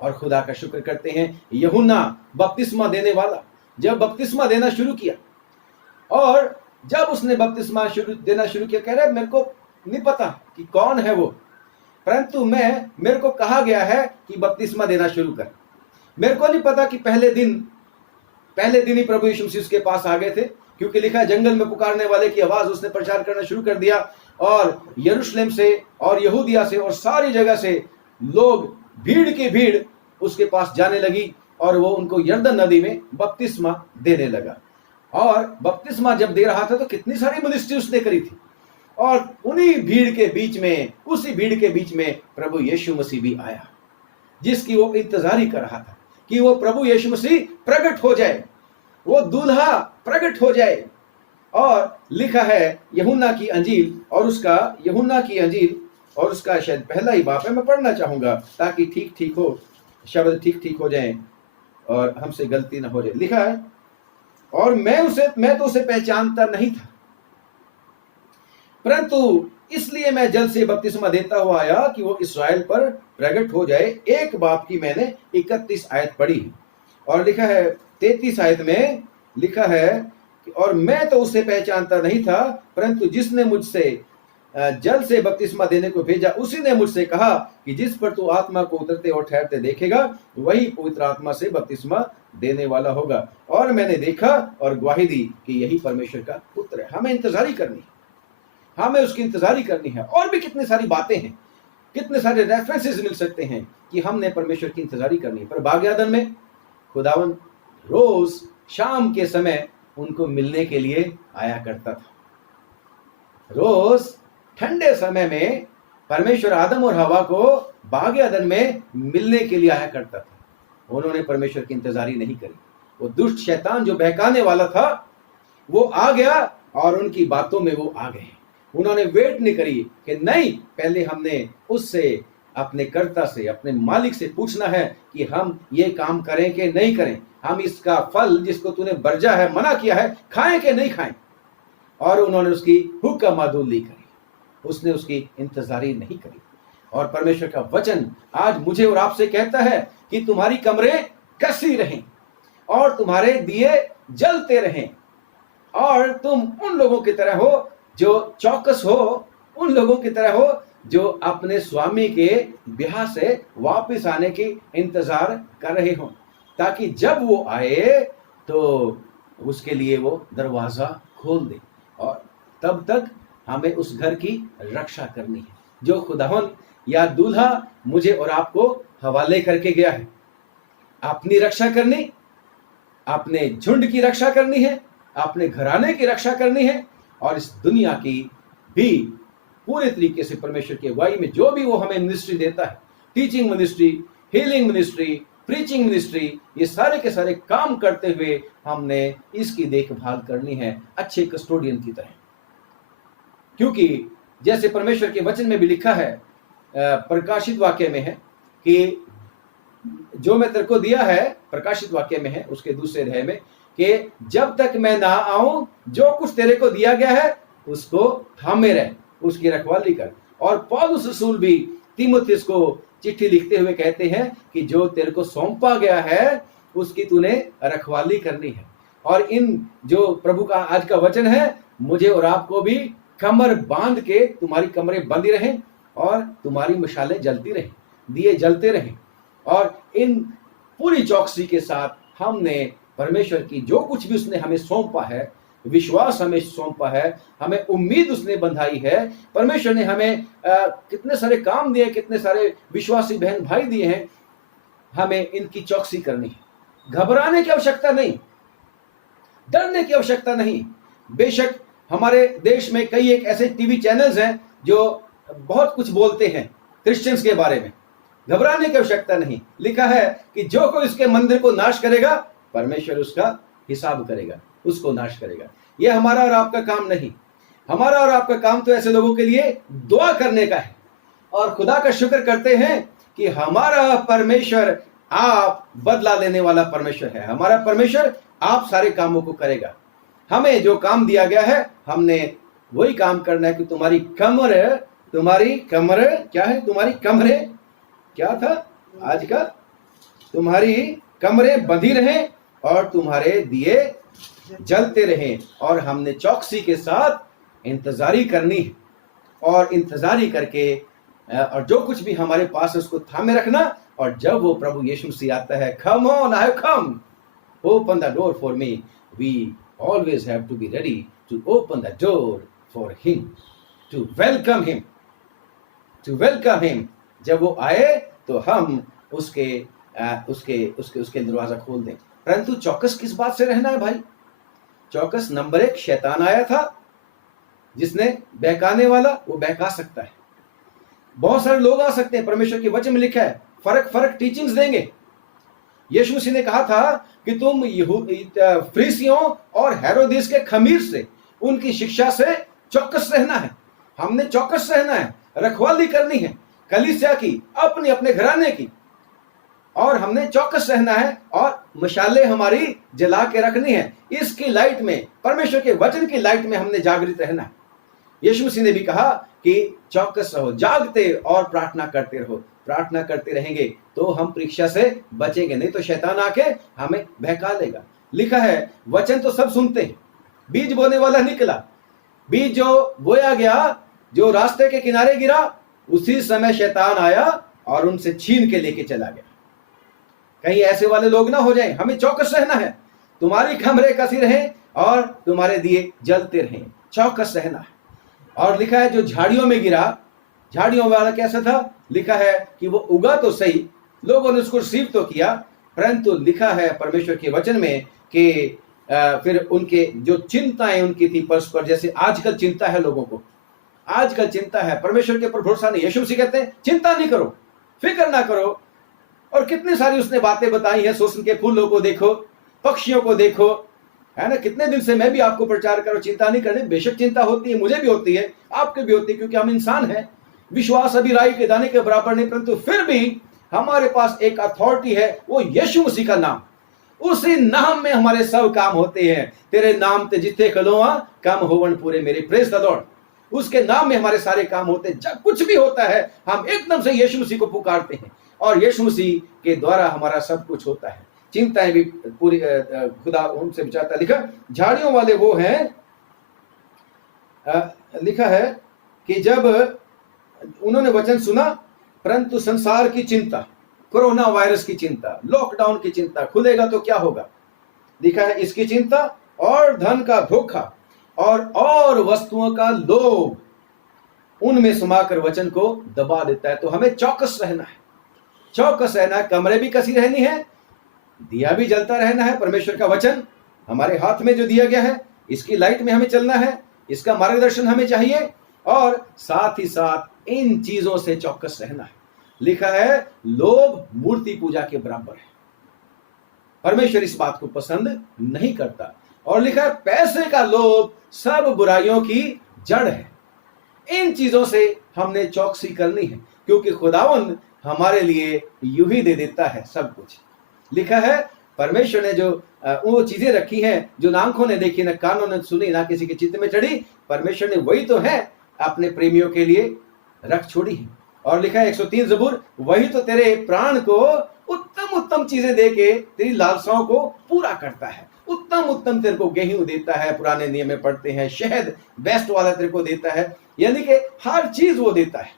और खुदा का शुक्र करते हैं, यूहन्ना बपतिस्मा देने वाला जब बपतिस्मा देना शुरू किया, और जब उसने बपतिस्मा देना शुरू किया, कह रहा है मेरे को नहीं पता कि कौन है वो, परंतु मेरे को कहा गया है कि बपतिस्मा देना शुरू कर। मेरे को नहीं पता कि पहले दिन ही प्रभु यीशु मसीह उसके पास आ गए थे, क्योंकि लिखा है जंगल में पुकारने वाले की आवाज उसने प्रचार करना शुरू कर दिया, और यरूशलेम से और यहूदिया से और सारी जगह से लोग भीड़ की भीड़ उसके पास जाने लगी, और वो उनको यरदन नदी में बपतिस्मा देने लगा। और बपतिस्मा जब दे रहा था तो कितनी सारी मिनिस्ट्री उसने करी थी, और उन्हीं भीड़ के बीच में, उसी भीड़ के बीच में प्रभु यीशु मसीह भी आया, जिसकी वो इंतजारी कर रहा था कि वो प्रभु यीशु मसीह प्रकट हो जाए, वो दूल्हा प्रकट हो जाए। और लिखा है यूहन्ना की अंजील और उसका शायद पहला ही बाप है, मैं पढ़ना चाहूंगा ताकि ठीक हो, शब्द ठीक हो जाए और हमसे गलती ना हो जाए। लिखा है, और मैं तो उसे पहचानता नहीं था, परंतु इसलिए मैं जल से बपतिस्मा देता हुआ आया कि वो इस्राएल पर प्रकट हो जाए। एक बाप की मैंने 31 आयत पढ़ी, और लिखा है 33 आयत में लिखा है और मैं तो उसे पहचानता नहीं था, परंतु जिसने मुझसे जल से बपतिस्मा देने को भेजा उसी ने मुझसे कहा कि जिस पर तू आत्मा को उतरते और ठहरते देखेगा वही पवित्र आत्मा से बपतिस्मा देने वाला होगा। और मैंने देखा और गवाही दी कि यही परमेश्वर का पुत्र है। हमें इंतजारी करनी है, हमें उसकी इंतजारी करनी है। और भी कितनी सारी बातें हैं, कितने सारे रेफरेंसेस मिल सकते हैं कि हमने परमेश्वर की इंतजारी करनी है। पर बाग-ए-अदन में खुदावन रोज शाम के समय उनको मिलने के लिए आया करता था। रोज ठंडे समय में परमेश्वर आदम और हवा को बाग-ए-अदन में मिलने के लिए आया करता था। उन्होंने परमेश्वर की इंतजारी नहीं करी। वो दुष्ट शैतान जो बहकाने वाला था वो आ गया और उनकी बातों में वो आ गए। उन्होंने वेट नहीं करी कि नहीं, पहले हमने उससे, अपने कर्ता से, अपने मालिक से पूछना है कि हम ये काम करें कि नहीं करें, हम इसका फल जिसको तूने बरजा है, मना किया है, खाएं कि नहीं खाएं। और उन्होंने उसकी हुक्म मादूली करी, उसने उसकी इंतजारी नहीं करी। और परमेश्वर का वचन आज मुझे और आपसे कहता है कि तुम्हारी कमरे कसी रहें और तुम्हारे दिए जलते रहें और तुम उन लोगों की तरह हो जो चौकस हो, उन लोगों की तरह हो जो अपने स्वामी के ब्याह से वापस आने की इंतजार कर रहे हो, ताकि जब वो आए तो उसके लिए वो दरवाजा खोल दे। और तब तक हमें उस घर की रक्षा करनी है जो खुदावन या दूल्हा मुझे और आपको हवाले करके गया है। अपनी रक्षा करनी, अपने झुंड की रक्षा करनी है, अपने घराने की रक्षा करनी है, और इस दुनिया की भी पूरे तरीके से परमेश्वर की अगुवाई में जो भी वो हमें मिनिस्ट्री देता है, teaching ministry, healing ministry, preaching ministry, ये सारे के सारे काम करते हुए हमने इसकी देखभाल करनी है अच्छे कस्टोडियन की तरह। क्योंकि जैसे परमेश्वर के वचन में भी लिखा है, प्रकाशित वाक्य में है कि जो मैं तेरे को दिया है, प्रकाशित वाक्य में है उसके दूसरे अध्याय में, कि जब तक मैं ना आऊं जो कुछ तेरे को दिया गया है उसको थामे रह, उसकी रखवाली कर। और पौलुस रसूल भी तीमुथियुस को चिट्ठी लिखते हुए कहते हैं कि जो तेरे को सौंपा गया है उसकी तूने रखवाली करनी है। और इन जो प्रभु का आज का वचन है, मुझे और आपको भी कमर बांध के तुम्हारी कमरें बंधी रहें और तुम्हारी मशालें जलती रहें, दिए जलते रहें। और इन पूरी चौकसी के साथ हमने परमेश्वर की जो कुछ भी उसने हमें सौंपा है, विश्वास हमें सौंपा है, हमें उम्मीद उसने बंधाई है, परमेश्वर ने हमें कितने सारे काम दिए, कितने सारे विश्वासी बहन भाई दिए हैं, हमें इनकी चौकसी करनी है। घबराने की आवश्यकता नहीं, डरने की आवश्यकता नहीं। बेशक हमारे देश में कई एक ऐसे टीवी चैनल्स हैं जो बहुत कुछ बोलते हैं क्रिश्चियंस के बारे में, घबराने की आवश्यकता नहीं। लिखा है कि जो कोई इसके मंदिर को नाश करेगा परमेश्वर उसका हिसाब करेगा, उसको नाश करेगा। यह हमारा और आपका काम नहीं। हमारा और आपका काम तो ऐसे लोगों के लिए दुआ करने का है। और खुदा का शुक्र करते हैं कि हमारा परमेश्वर आप बदला लेने वाला परमेश्वर है। हमारा परमेश्वर आप सारे कामों को करेगा। हमें जो काम दिया गया है हमने वही काम करना है कि तुम्हारी कमर क्या है, तुम्हारी कमरें क्या था आज का, तुम्हारी कमरें बंधी रहें और तुम्हारे दिए जलते रहें। और हमने चौकसी के साथ इंतजारी करनी है और इंतजारी करके और जो कुछ भी हमारे पास है उसको थामे रखना। और जब वो प्रभु यीशु मसीह आता है, come on, I have come, open the door for me, we always have to be ready to open the door for him, to welcome him, to welcome him। जब वो आए तो हम उसके दरवाजा खोल दें। परंतु चौकस किस बात से रहना है भाई? चौकस नंबर 1, शैतान आया था जिसने बहकाने वाला, वो बहका सकता है। बहुत सारे लोग आ सकते हैं, परमेश्वर के वचन में लिखा है फर्क टीचिंग्स देंगे। यीशु मसीह ने कहा था कि तुम फरीसियों और हेरोदेस के खमीर से, उनकी शिक्षा से चौकस रहना है। हमने चौकस रहना है, रखवाली करनी है कलीसिया की, अपने घराने की, और हमने चौकस रहना है और मशाले हमारी जला के रखनी है। इसकी लाइट में, परमेश्वर के वचन की लाइट में हमने जागृत रहना है। यीशु मसीह ने भी कहा कि चौकस रहो, जागते और प्रार्थना करते रहो। प्रार्थना करते रहेंगे तो हम परीक्षा से बचेंगे, नहीं तो शैतान आके हमें बहका देगा। लिखा है वचन तो सब सुनते हैं, बीज बोने वाला निकला, बीज जो बोया गया, जो रास्ते के किनारे गिरा, उसी समय शैतान आया और उनसे छीन के लेके चला गया। कहीं ऐसे वाले लोग ना हो जाएं, हमें चौकस रहना है। तुम्हारी खमरे कसी रहे और तुम्हारे दिए जलते रहें, चौकस रहना है। और लिखा है जो झाड़ियों में गिरा, झाड़ियों वाला कैसा था? लिखा है कि वो उगा तो सही, लोगों ने उसको रिसीव तो किया, परंतु लिखा है परमेश्वर के वचन में कि फिर उनके जो चिंताएं उनकी थी परस्पर, जैसे आजकल चिंता है लोगों को, आजकल चिंता है, परमेश्वर के ऊपर भरोसा नहीं। यीशु मसीह कहते हैं चिंता नहीं करो, फिक्र ना करो। और कितनी सारी उसने बातें बताई हैं, सोसन के फूलों को देखो, पक्षियों को देखो, है ना। कितने दिन से मैं भी आपको प्रचार करो चिंता नहीं करने। बेशक चिंता होती है, मुझे भी होती है, आपके भी होती है, क्योंकि हम इंसान हैं। विश्वास अभी राई के दाने के बराबर नहीं, परंतु फिर भी हमारे पास एक अथॉरिटी है, वो यीशु मसीह का नाम। उसी नाम में हमारे सब काम होते हैं। तेरे नाम ते जिथे खलोआ काम होवन पूरे मेरे, प्रेज द लॉर्ड। उसके नाम में हमारे सारे काम होते हैं। जब कुछ भी होता है हम एकदम से यीशु मसीह को पुकारते हैं और यीशु मसीह के द्वारा हमारा सब कुछ होता है। चिंताएं भी पूरी खुदा उनसे बचाता। लिखा झाड़ियों वाले वो हैं, लिखा है कि जब उन्होंने वचन सुना, परंतु संसार की चिंता, कोरोना वायरस की चिंता, लॉकडाउन की चिंता, खुलेगा तो क्या होगा, लिखा है इसकी चिंता और धन का धोखा और वस्तुओं का लोभ उनमें समाकर वचन को दबा देता है। तो हमें चौकस रहना है, चौकस रहना है। कमरे भी कसी रहनी है, दिया भी जलता रहना है। परमेश्वर का वचन हमारे हाथ में जो दिया गया है, इसकी लाइट में हमें चलना है, इसका मार्गदर्शन हमें चाहिए, और साथ ही साथ इन चीजों से चौकस रहना है। लिखा है लोभ मूर्ति पूजा के बराबर है। परमेश्वर इस बात को पसंद नहीं करता। और लिखा है पैसे का लोभ सब बुराइयों की जड़ है। इन चीजों से हमने चौकसी करनी है, क्योंकि खुदावंद हमारे लिए यूं ही दे देता है सब कुछ। लिखा है परमेश्वर ने जो वो चीजें रखी हैं जो ना आंखों ने देखी, ना कानों ने सुनी, ना किसी के चित्त में चढ़ी, परमेश्वर ने वही तो है अपने प्रेमियों के लिए रख छोड़ी है। और लिखा है 103 ज़बूर, वही तो तेरे प्राण को उत्तम उत्तम चीजें देके तेरी लालसाओं को पूरा करता है। उत्तम उत्तम तेरे को गेहूं देता है, पुराने नियम में पढ़ते हैं, शहद बेस्ट वाला तेरे को देता है, यानी कि हर चीज वो देता है।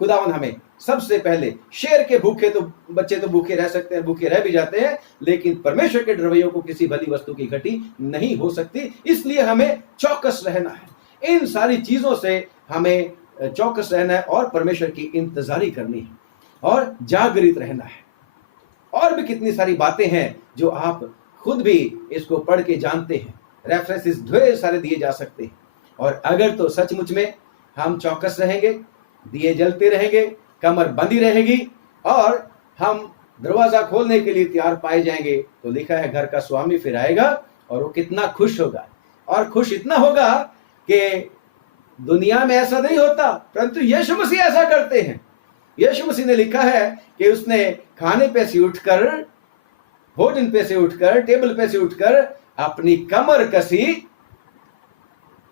खुदावन हमें सबसे पहले, शेर के भूखे तो बच्चे तो भूखे रह सकते हैं, भूखे रह भी जाते हैं, लेकिन परमेश्वर के डरवैयों को किसी भली वस्तु की घटी नहीं हो सकती। इसलिए हमें चौकस रहना है, इन सारी चीजों से हमें चौकस रहना है और परमेश्वर की इंतजारी करनी है और जागृत रहना है। और भी कितनी सारी बातें हैं जो आप खुद भी इसको पढ़ के जानते हैं, रेफरेंसेस ढेर सारे दिए जा सकते हैं। और अगर तो सचमुच में हम चौकस रहेंगे, दिए जलते रहेंगे, कमर बंधी रहेगी और हम दरवाजा खोलने के लिए तैयार पाए जाएंगे, तो लिखा है घर का स्वामी फिर आएगा और वो कितना खुश होगा। और खुश इतना होगा कि दुनिया में ऐसा नहीं होता, परंतु यीशु मसीह ऐसा करते हैं। यीशु मसीह ने लिखा है कि उसने खाने पे से उठकर, भोजन पे से उठकर, टेबल पे से उठकर अपनी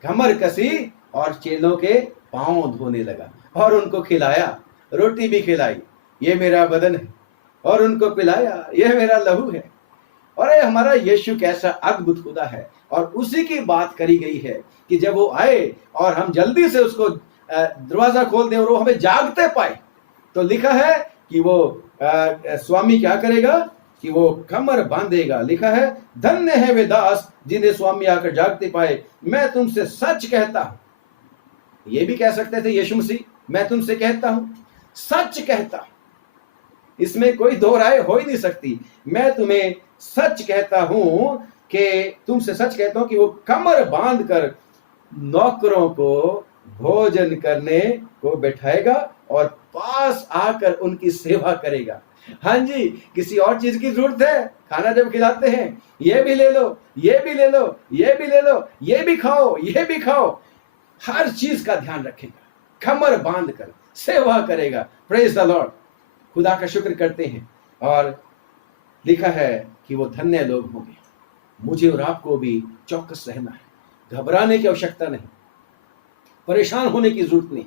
कमर कसी और चेलों के पांव धोने लगा और उनको खिलाया, रोटी भी खिलाई, ये मेरा बदन है, और उनको पिलाया, ये मेरा लहू है। और ये हमारा यीशु कैसा अद्भुत खुदा है। और उसी की बात करी गई है कि जब वो आए और हम जल्दी से उसको दरवाजा खोल दें और वो हमें जागते पाए, तो लिखा है कि वो स्वामी क्या करेगा कि वो कमर बांधेगा। लिखा है धन्य है वे दास जिन्हें स्वामी आकर जागते पाए, मैं तुमसे सच कहता हूं। ये भी कह सकते थे यीशु मसीह, मैं तुमसे कहता हूं, सच कहता हूं, इसमें कोई दो राय हो ही नहीं सकती। मैं तुम्हें सच कहता हूं कि तुमसे सच कहता हूं कि वो कमर बांध कर नौकरों को भोजन करने को बैठाएगा और पास आकर उनकी सेवा करेगा। हाँ जी, किसी और चीज की जरूरत है? खाना जब खिलाते हैं, ये भी ले लो, ये भी ले लो, ये भी ले लो, ये भी खाओ, ये भी खाओ, हर चीज का ध्यान रखेगा, कमर बांध कर सेवा करेगा। प्रेज द लॉर्ड, खुदा का शुक्र करते हैं। और लिखा है कि वो धन्य लोग होंगे। मुझे और आपको भी चौकस रहना है, घबराने की आवश्यकता नहीं, परेशान होने की जरूरत नहीं।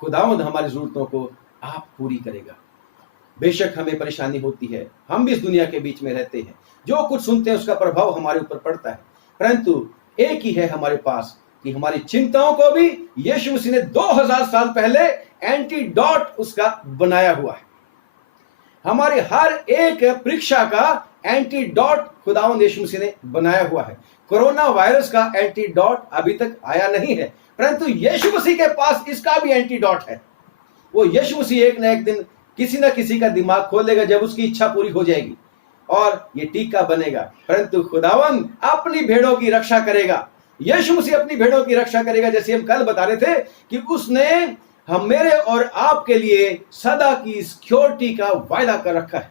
खुदावंद हमारी जरूरतों को आप पूरी करेगा। बेशक हमें परेशानी होती है, हम भी इस दुनिया के बीच में रहते हैं, जो कुछ सुनते हैं उसका प्रभाव हमारे ऊपर पड़ता है, परंतु एक ही है हमारे पास कि हमारी चिंताओं को भी यीशु मसीह ने 2000 साल पहले एंटीडोट उसका बनाया हुआ है। हमारी हर एक परीक्षा का एंटीडोट खुदावंद यीशु मसीह ने बनाया हुआ है। कोरोना वायरस का एंटीडोट अभी तक आया नहीं है, परंतु यीशु मसीह के पास इसका भी एंटीडोट है। वो यीशु मसीह एक ना एक दिन किसी ना किसी का दिमाग खोलेगा जब उसकी इच्छा पूरी हो जाएगी और ये टीका बनेगा। परंतु खुदावंद अपनी भेड़ों की रक्षा करेगा। यीशु मसीह अपनी भेड़ों की रक्षा करेगा। जैसे हम कल बता रहे थे कि उसने हम मेरे और आपके लिए सदा की सिक्योरिटी का वायदा कर रखा है।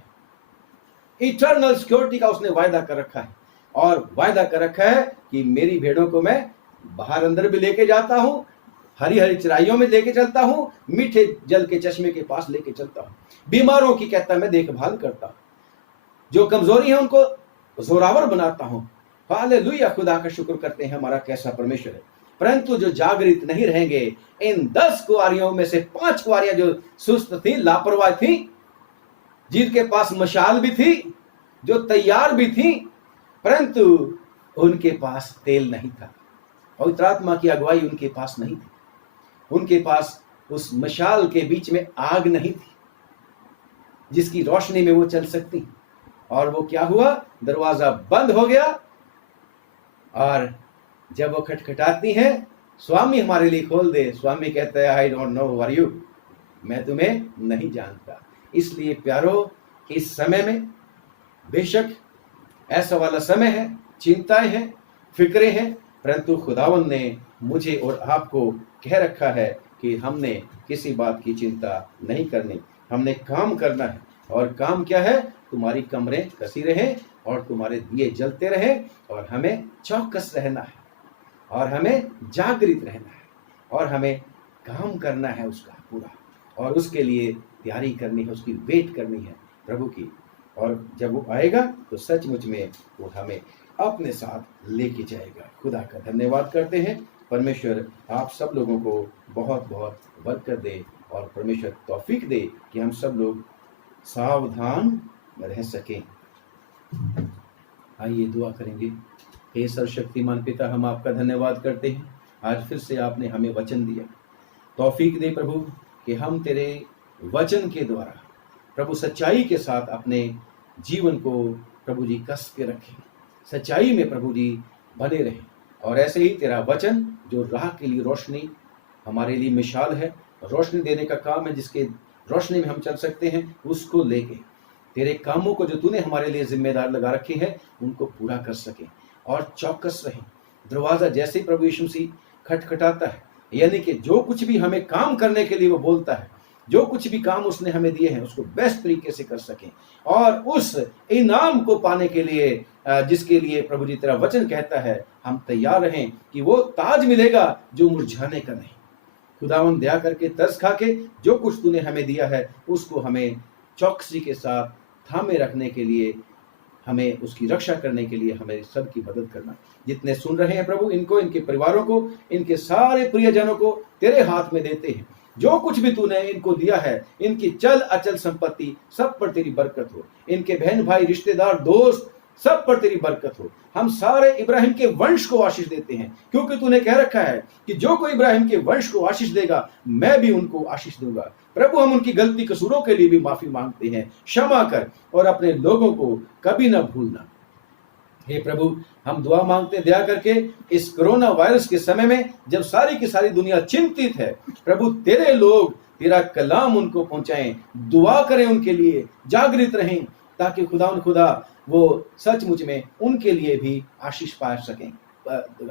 इटर्नल सिक्योरिटी का उसने वायदा कर रखा है और वायदा कर रखा है कि मेरी भेड़ों को मैं बाहर अंदर भी लेके जाता हूं, हरी हरी चराइयों में लेके चलता हूं, मीठे जल के चश्मे के पास लेके चलता हूं, बीमारों की कहता मैं देखभाल करता हूं, जो कमजोरी है उनको जोरावर बनाता हूं। हालेलुया, खुदा का शुक्र करते हैं, हमारा कैसा परमेश्वर है। परंतु जो जागृत नहीं रहेंगे, इन 10 कुंवारियों में से 5 कुंवारियां जो सुस्त थी, लापरवाह थी, जिनके पास मशाल भी थी, जो तैयार भी थी, परंतु उनके पास तेल नहीं था। पवित्र आत्मा की अगुवाई उनके पास नहीं थी। उनके पास उस मशाल के बीच में आग नहीं थी जिसकी रोशनी में वो चल सकती। और वो क्या हुआ, दरवाजा बंद हो गया और जब वो खटखटाती हैं, स्वामी हमारे लिए खोल दे। स्वामी कहता है I don't know who are you, मैं तुम्हें नहीं जानता। इसलिए प्यारो, इस समय में बेशक ऐसा वाला समय है, चिंताएं हैं, फिक्रें हैं, परंतु खुदावंद ने मुझे और आपको कह रखा है कि हमने किसी बात की चिंता नहीं करनी, हमने काम करना है। और काम क्या है, तुम्हारी कमरें कसी रहें और तुम्हारे दिए जलते रहें, और हमें चौकस रहना है और हमें जागृत रहना है और हमें काम करना है उसका पूरा, और उसके लिए तैयारी करनी है, उसकी वेट करनी है प्रभु की। और जब वो आएगा तो सचमुच में वो हमें अपने साथ लेके जाएगा। खुदा का धन्यवाद करते हैं। परमेश्वर आप सब लोगों को बहुत बहुत बरकत दे और परमेश्वर तौफीक दे कि हम सब लोग सावधान रह सकें। आइए दुआ करेंगे। हे सर्वशक्तिमान पिता, हम आपका धन्यवाद करते हैं, आज फिर से आपने हमें वचन दिया। तौफीक दे प्रभु कि हम तेरे वचन के द्वारा प्रभु सच्चाई के साथ अपने जीवन को प्रभु जी कस के रखें, सच्चाई में प्रभु जी बने रहें। और ऐसे ही तेरा वचन जो राह के लिए रोशनी, हमारे लिए मिसाल है, रोशनी देने का काम है, जिसके रोशनी में हम चल सकते हैं, उसको लेके तेरे कामों को जो तूने हमारे लिए जिम्मेदार लगा रखे हैं उनको पूरा कर सकें और चौकस रहें। दरवाज़ा जैसे प्रभु यीशु मसीह खटखटाता है, यानी कि जो कुछ भी हमें काम करने के लिए वो बोलता है, जो कुछ भी काम उसने हमें दिए हैं उसको बेस्ट तरीके से कर सकें, और उस इनाम को पाने के लिए जिसके लिए प्रभु जी तेरा वचन कहता है हम तैयार रहें कि वो ताज मिलेगा जो मुरझाने का नहीं। खुदावंद दया करके तरस खा के जो कुछ तूने हमें दिया है उसको हमें चौकसी के साथ थामे रखने के लिए, हमें उसकी रक्षा करने के लिए हमें सबकी मदद करना। जितने सुन रहे हैं प्रभु, इनको, इनके परिवारों को, इनके सारे प्रियजनों को तेरे हाथ में देते हैं। जो कुछ भी तूने इनको दिया है, इनकी चल अचल संपत्ति सब पर तेरी बरकत हो, इनके बहन भाई रिश्तेदार दोस्त सब पर तेरी बरकत हो। हम सारे इब्राहिम के वंश को आशीष देते हैं, क्योंकि तूने कह रखा है कि जो कोई इब्राहिम के वंश को आशीष देगा मैं भी उनको आशीष दूंगा। प्रभु, हम उनकी गलती कसूरों के लिए भी माफी मांगते हैं, क्षमा कर और अपने लोगों को कभी ना भूलना। हे प्रभु, हम दुआ मांगते दया करके इस कोरोना वायरस के समय में जब सारी की सारी दुनिया चिंतित है, प्रभु तेरे लोग तेरा कलाम उनको पहुंचाएं, दुआ करें उनके लिए, जागृत रहें, ताकि खुदा वो सचमुच में उनके लिए भी आशीष पा सकें,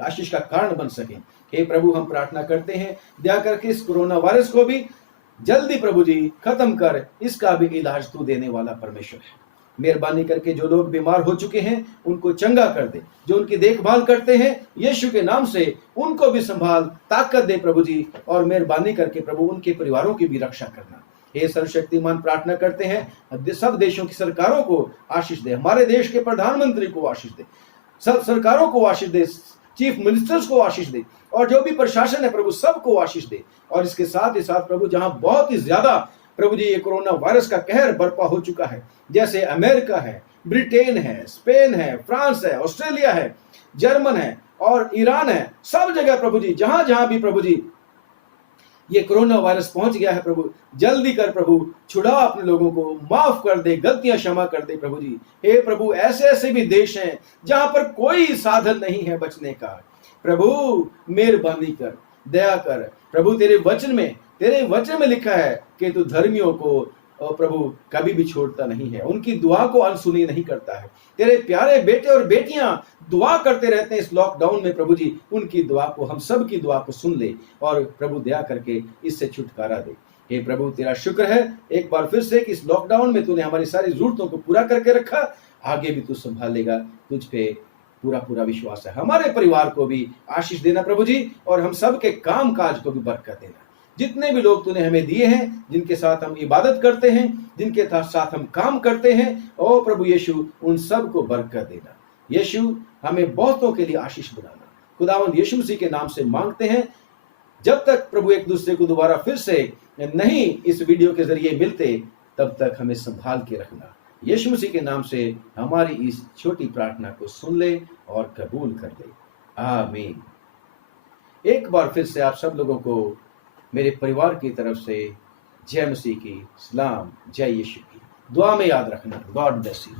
आशीष का कारण बन सकें। हे प्रभु, हम प्रार्थना करते हैं दया करके इस कोरोना वायरस को भी जल्दी प्रभु जी खत्म कर, इसका भी इलाज तू देने वाला परमेश्वर है। मेहरबानी करके जो लोग बीमार हो चुके हैं उनको चंगा कर दे, जो उनकी देखभाल करते हैं यीशु के नाम से उनको भी संभाल, ताकत दे प्रभु जी, और मेहरबानी करके प्रभु उनके परिवारों की भी रक्षा करना। हे सर्वशक्तिमान, प्रार्थना करते हैं सब देशों की सरकारों को आशीष दे, हमारे देश के प्रधानमंत्री को आशीष दे, सब सरकारों को आशीष दे, चीफ मिनिस्टर्स को आशीष दे, और जो भी प्रशासन है प्रभु सबको आशीष दे। और इसके साथ ही साथ प्रभु, जहां बहुत ही ज्यादा प्रभु जी ये कोरोना वायरस का कहर बर्पा हो चुका है, जैसे अमेरिका है, ब्रिटेन है, स्पेन है, फ्रांस है, ऑस्ट्रेलिया है, जर्मन है, और ईरान है, सब जगह प्रभु जी, जहां जहां भी प्रभु जी ये कोरोना वायरस पहुंच गया है प्रभु, जल्दी कर प्रभु, छुड़ा अपने लोगों को, माफ कर दे, गलतियां क्षमा कर दे प्रभु जी। हे प्रभु, ऐसे ऐसे भी देश हैं जहां पर कोई साधन नहीं है बचने का। प्रभु मेहरबानी कर, दया कर प्रभु। तेरे वचन में लिखा है कि तू धर्मियों को और प्रभु कभी भी छोड़ता नहीं है, उनकी दुआ को अनसुनी नहीं करता है। तेरे प्यारे बेटे और बेटियां दुआ करते रहते हैं इस लॉकडाउन में प्रभु जी, उनकी दुआ को, हम सब की दुआ को सुन ले और प्रभु दया करके इससे छुटकारा दे। हे प्रभु, तेरा शुक्र है एक बार फिर से कि इस लॉकडाउन में तूने हमारी सारी जरूरतों को पूरा करके रखा, आगे भी तू संभालेगा, तुझ पे पूरा पूरा विश्वास है। हमारे परिवार को भी आशीष देना प्रभु जी, और हम सब के काम काज को भी बरकत देना। जितने भी लोग तूने हमें दिए हैं, जिनके साथ हम इबादत करते हैं, जिनके साथ हम काम करते हैं, ओ प्रभु यीशु, उन सब को बरकत देना। यीशु, हमें बहुतों के लिए आशीष बनाना। खुदावंद यीशु मसीह के नाम से मांगते हैं। जब तक प्रभु एक दूसरे को दोबारा फिर से नहीं इस वीडियो के जरिए मिलते, तब तक हमें संभाल के रखना। यीशु मसीह के नाम से हमारी इस छोटी प्रार्थना को सुन ले और कबूल कर ले, आमीन। एक बार फिर से आप सब लोगों को मेरे परिवार की तरफ से जय मसीह की, सलाम, जय यीशु की। दुआ में याद रखना। God bless you.